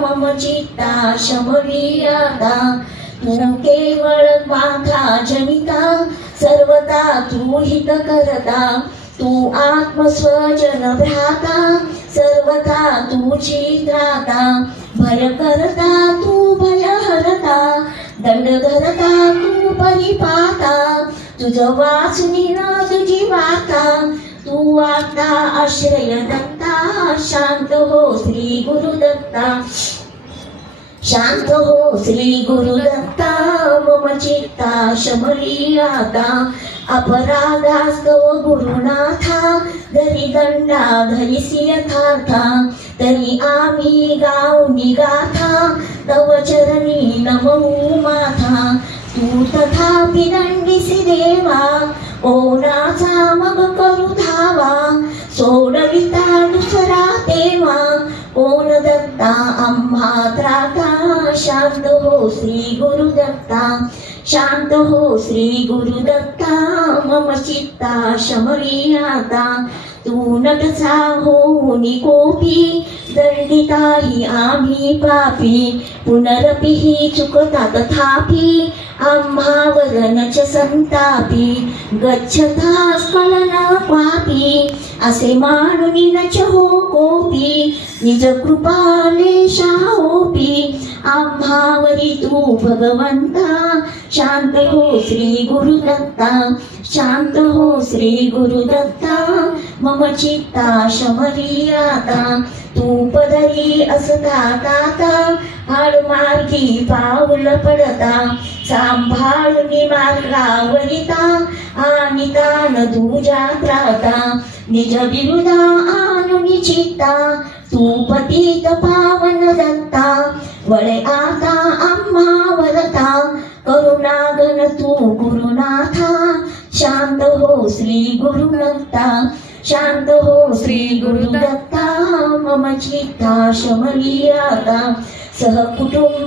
मम चित्ता शमवी आता. तू केवळ माझा जनिता, सर्वदा तू हित करता. तू आत्मस्वजन भ्राता, सर्वदा तुझी त्राता. भय करता तू भय हरता, दंड धरता तू परिपाता. तुझ वाचनी न तुझी वार्ता, तू आता आश्रय दत्ता. शांत हो श्री गुरुदत्ता, शांत हो श्री गुरुदत्ता. मम चित्ता शमली आता. अपराधास्तव गुरुनाथा, धरी दंडा धरिसी यथार्था. तरी आम्ही गाऊनी गाथा, तव चरणी नमवू माथा. तू तथापि दंडिसी देवा, कोणाचा मग करू धावा. सोडविता दुसरा तेव्हा, कोण दत्ता आम्हा त्राता. शांत हो श्री गुरुदत्ता, शांत हो श्री गुरुदत्ता. मम चित्ता शमवी आता. तू नटसा होऊनी कोपी, दंडिताही आम्ही पापी. पुनरपि चुकता तथापि, आम्हावर नच संतापी. गच्छता स्खलन क्वापी, असे मानुनी नच हो कोपी. निज कृपालेशा होपी, आम्हावरी तू भगवंता. शांत हो श्री गुरुदत्ता, शांत हो श्री गुरुदत्ता. मम चित्ता शमवी आता. तू पदरी असता ताता, आडमार्गी पाऊल पडता. सांभाळूनी मार्गावरिता, आणि तान तुझ्या त्राता. निज विरुद्धा आणुनी चित्ता, तू पतित पावन दत्ता. वळे आता आम्हा वरता, करुणागण तू गुरुनाथा. शांत हो श्री गुरुदत्ता, शांत हो श्री गुरुदत्ता. मम चित्ता शमवी आता. सहकुटुंब